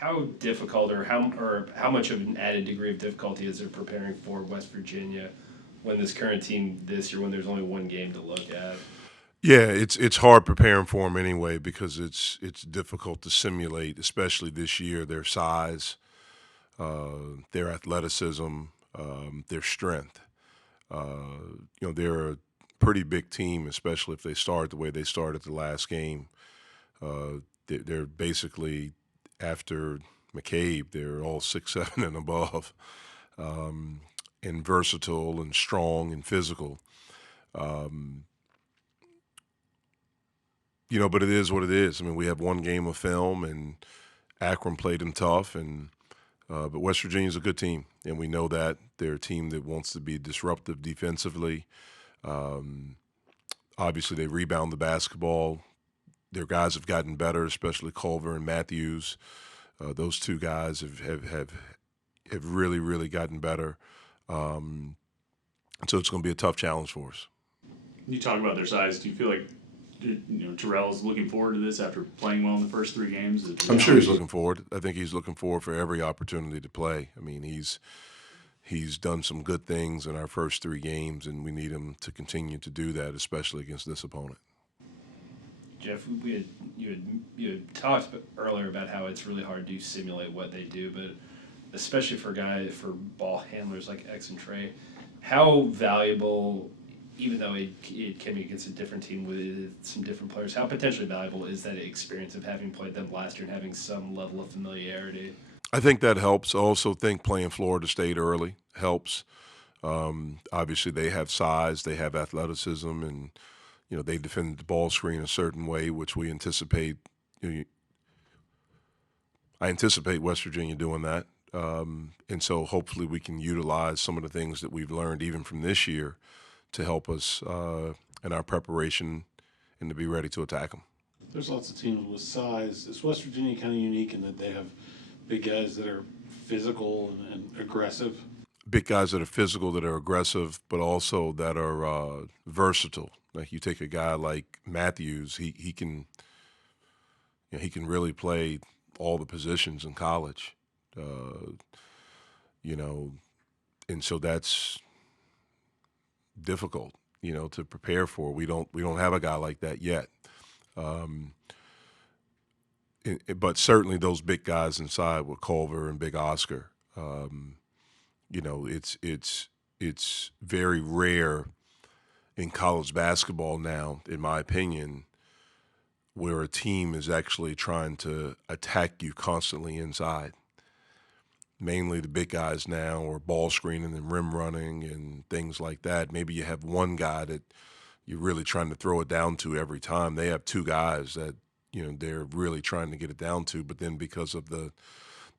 how difficult or how much of an added degree of difficulty is there preparing for West Virginia when this current team this year when there's only one game to look at? Yeah, it's hard preparing for them anyway because it's difficult to simulate, especially this year, their size, their athleticism, their strength. They're a pretty big team, especially if they start the way they started the last game. They're basically after McCabe, they're all 6'7" and above, um, and versatile and strong and physical. Um, but it is what it is. I mean, we have one game of film, and Akron played them tough, and but West Virginia's a good team, and we know that they're a team that wants to be disruptive defensively. Um, Obviously, they rebound the basketball. Their guys have gotten better, especially Culver and Matthews. Those two guys have really, really gotten better. Um, so it's going to be a tough challenge for us. You talk about their size. Do you feel like Terrell is looking forward to this after playing well in the first three games? I'm sure he's looking forward. I think he's looking forward for every opportunity to play. I mean, he's done some good things in our first three games, and we need him to continue to do that, especially against this opponent. Jeff, you had talked earlier about how it's really hard to simulate what they do, but especially for ball handlers like X and Trey, how valuable, even though it can be against a different team with some different players, how potentially valuable is that experience of having played them last year and having some level of familiarity? I think that helps. I also think playing Florida State early helps. Obviously, they have size, they have athleticism, and they defend the ball screen a certain way, which we anticipate. I anticipate West Virginia doing that, and so hopefully we can utilize some of the things that we've learned even from this year to help us in our preparation and to be ready to attack them. There's lots of teams with size. Is West Virginia kind of unique in that they have big guys that are physical and aggressive? Big guys that are physical, that are aggressive, but also that are versatile. Like you take a guy like Matthews, he can really play all the positions in college, uh, you know, and so that's difficult, to prepare for. We don't have a guy like that yet. Um, but certainly those big guys inside with Culver and Big Oscar, it's very rare in college basketball now, in my opinion, where a team is actually trying to attack you constantly inside. Mainly the big guys now are ball screening and rim running and things like that. Maybe you have one guy that you're really trying to throw it down to every time. They have two guys that they're really trying to get it down to, but then because of the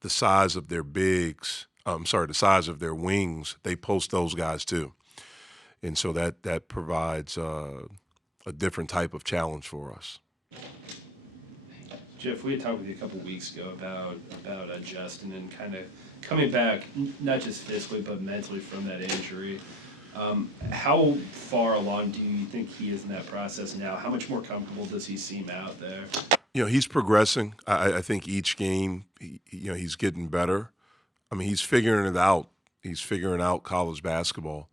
size of their bigs, I'm sorry, the size of their wings, they post those guys too, and so that provides a different type of challenge for us. Jeff, we had talked with you a couple weeks ago about Justin and kind of coming back, not just physically but mentally from that injury. How far along do you think he is in that process now? How much more comfortable does he seem out there? He's progressing. I think each game, he's getting better. I mean, he's figuring it out. He's figuring out college basketball.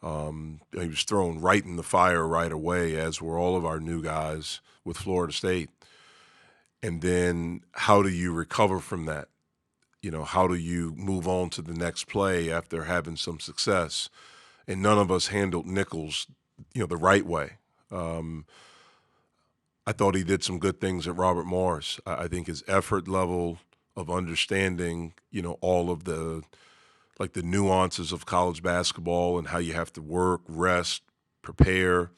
He was thrown right in the fire right away, as were all of our new guys with Florida State. And then how do you recover from that? How do you move on to the next play after having some success? And none of us handled Nichols, the right way. Um, I thought he did some good things at Robert Morris. I think his effort level of understanding, all of the nuances of college basketball and how you have to work, rest, prepare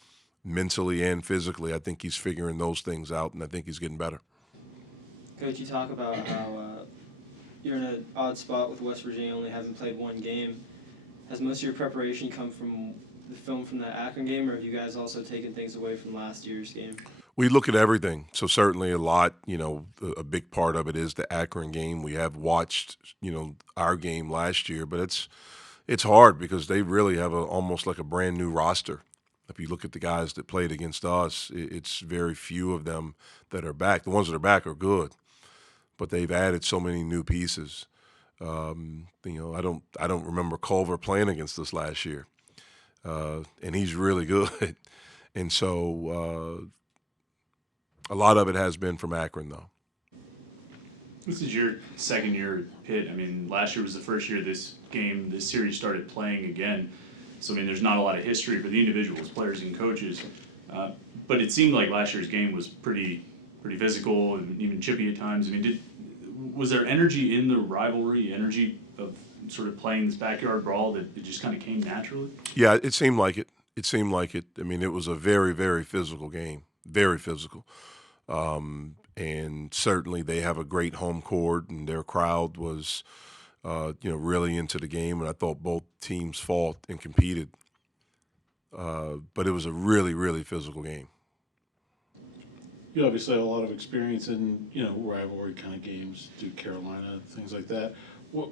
mentally and physically. I think he's figuring those things out, and I think he's getting better. Coach, you talk about how you're in an odd spot with West Virginia only having played one game. Has most of your preparation come from the film from that Akron game, or have you guys also taken things away from last year's game? We look at everything. So certainly a lot, a big part of it is the Akron game. We have watched, our game last year, but it's hard because they really have almost like a brand new roster. If you look at the guys that played against us, it's very few of them that are back. The ones that are back are good, but they've added so many new pieces. I don't remember Culver playing against us last year, and he's really good. And so a lot of it has been from Akron, though. This is your second year at Pitt. I mean, last year was the first year this series started playing again. So, I mean, there's not a lot of history for the individuals, players and coaches. But it seemed like last year's game was pretty physical and even chippy at times. I mean, was there energy in the rivalry, energy of sort of playing this backyard brawl that it just kind of came naturally? Yeah, it seemed like it. It seemed like it. I mean, it was a very, very physical game, very physical. And certainly they have a great home court, and their crowd was, really into the game. And I thought both teams fought and competed. But it was a really, really physical game. You obviously have a lot of experience in, rivalry kind of games, Duke, Carolina, things like that. What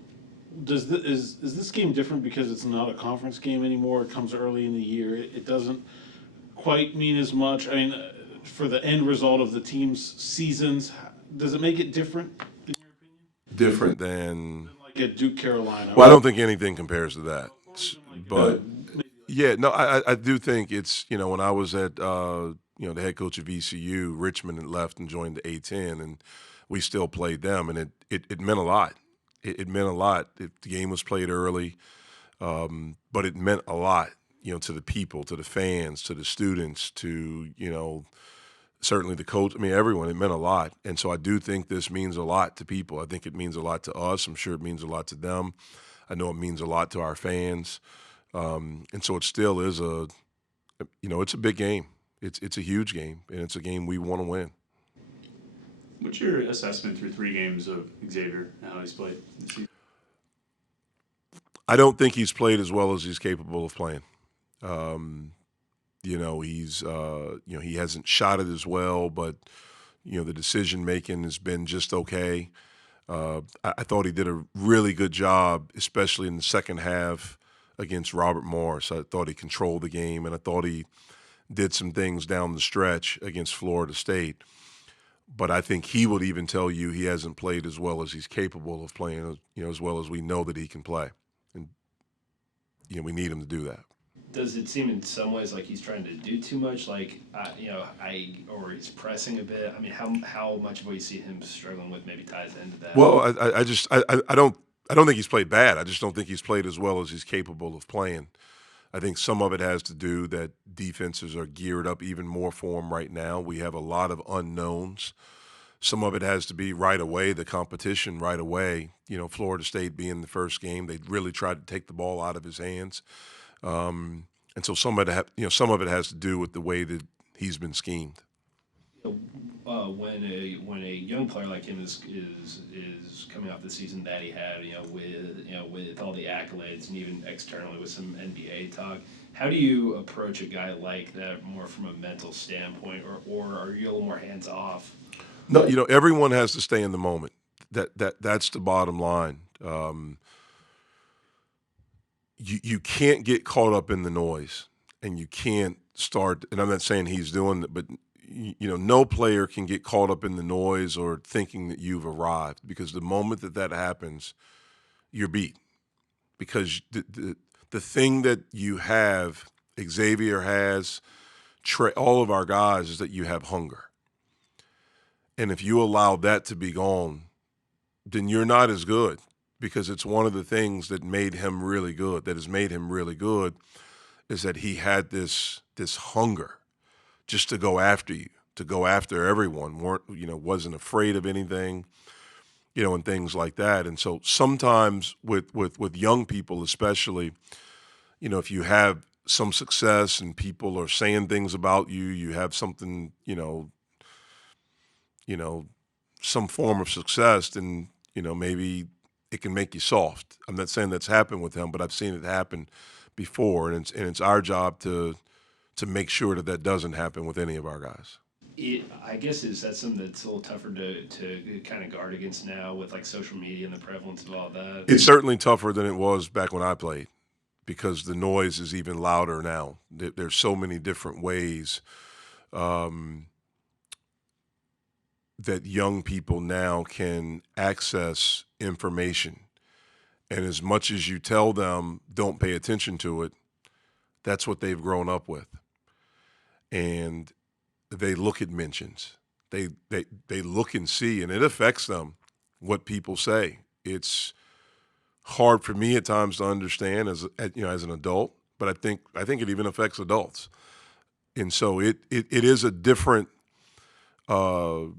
is this game different because it's not a conference game anymore? It comes early in the year. It doesn't quite mean as much. I mean, for the end result of the team's seasons, does it make it different in your opinion? Different than Like at Duke, Carolina. well, I don't think anything compares to that. But yeah, no, I do think it's when I was at the head coach of ECU, Richmond had left and joined the A10, and we still played them, and it meant a lot. It meant a lot. The game was played early, but it meant a lot, to the people, to the fans, to the students, to certainly the coach. I mean, everyone. It meant a lot, and so I do think this means a lot to people. I think it means a lot to us. I'm sure it means a lot to them. I know it means a lot to our fans, and so it still is it's a big game. It's a huge game, and it's a game we want to win. What's your assessment through 3 games of Xavier and how he's played this season? I don't think he's played as well as he's capable of playing. He's he hasn't shot it as well, but the decision making has been just okay. I thought he did a really good job, especially in the second half against Robert Morris. I thought he controlled the game, and I thought he did some things down the stretch against Florida State. But I think he would even tell you he hasn't played as well as he's capable of playing, as well as we know that he can play. And, we need him to do that. Does it seem in some ways like he's trying to do too much, or he's pressing a bit? I mean, how much of what you see him struggling with maybe ties into that? Well, I don't think he's played bad. I just don't think he's played as well as he's capable of playing. I think some of it has to do that defenses are geared up even more for him right now. We have a lot of unknowns. Some of it has to be right away, the competition right away. Florida State being the first game, they really tried to take the ball out of his hands. And so some of it has to do with the way that he's been schemed. When a young player like him is coming off the season that he had, with all the accolades and even externally with some NBA talk, how do you approach a guy like that more from a mental standpoint, or are you a little more hands off? No, everyone has to stay in the moment. That's the bottom line. You can't get caught up in the noise, and you can't start. And I'm not saying he's doing it, but no player can get caught up in the noise or thinking that you've arrived, because the moment that happens, you're beat. Because the thing that you have, Xavier has, all of our guys, is that you have hunger. And if you allow that to be gone, then you're not as good, because it's one of the things that made him really good, that has made him really good, is that he had this hunger just to go after you, to go after everyone, wasn't afraid of anything, and things like that. And so sometimes with young people especially, if you have some success and people are saying things about you, you have something, some form of success, then, maybe it can make you soft. I'm not saying that's happened with him, but I've seen it happen before, and it's our job to make sure that doesn't happen with any of our guys. I guess is that something that's a little tougher to kind of guard against now with like social media and the prevalence of all that? It's certainly tougher than it was back when I played, because the noise is even louder now. There's so many different ways that young people now can access information. And as much as you tell them don't pay attention to it, that's what they've grown up with. And they look at mentions. They look and see, and it affects them what people say. It's hard for me at times to understand as an adult, but I think it even affects adults. And so it is a different. It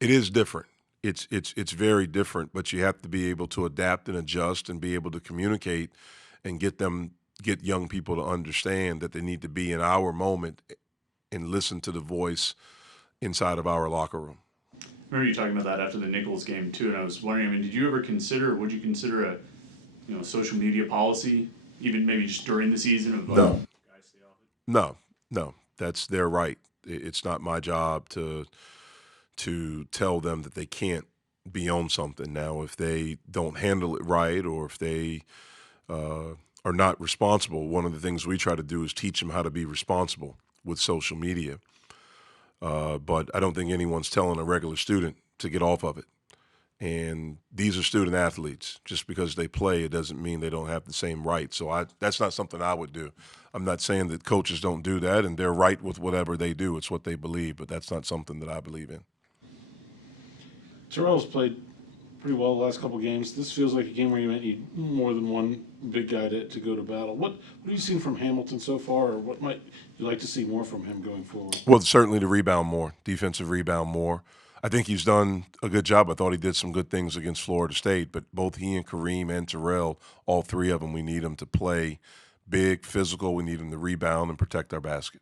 is different. It's very different, but you have to be able to adapt and adjust and be able to communicate and get young people to understand that they need to be in our moment and listen to the voice inside of our locker room. I remember you talking about that after the Nichols game too, and I was wondering, I mean, did you ever consider, would you consider a, social media policy, even maybe just during the season of No. guys stay off it? No, that's their right. It's not my job to tell them that they can't be on something. Now, if they don't handle it right, or if they are not responsible, one of the things we try to do is teach them how to be responsible with social media. But I don't think anyone's telling a regular student to get off of it. And these are student athletes. Just because they play, it doesn't mean they don't have the same rights. So that's not something I would do. I'm not saying that coaches don't do that, and they're right with whatever they do. It's what they believe, but that's not something that I believe in. Terrell's played pretty well the last couple of games. This feels like a game where you might need more than one big guy to go to battle. What have you seen from Hamilton so far, or what might you like to see more from him going forward? Well, certainly to rebound more, defensive rebound more. I think he's done a good job. I thought he did some good things against Florida State, but both he and Kareem and Terrell, all three of them, we need them to play big, physical. We need them to rebound and protect our basket.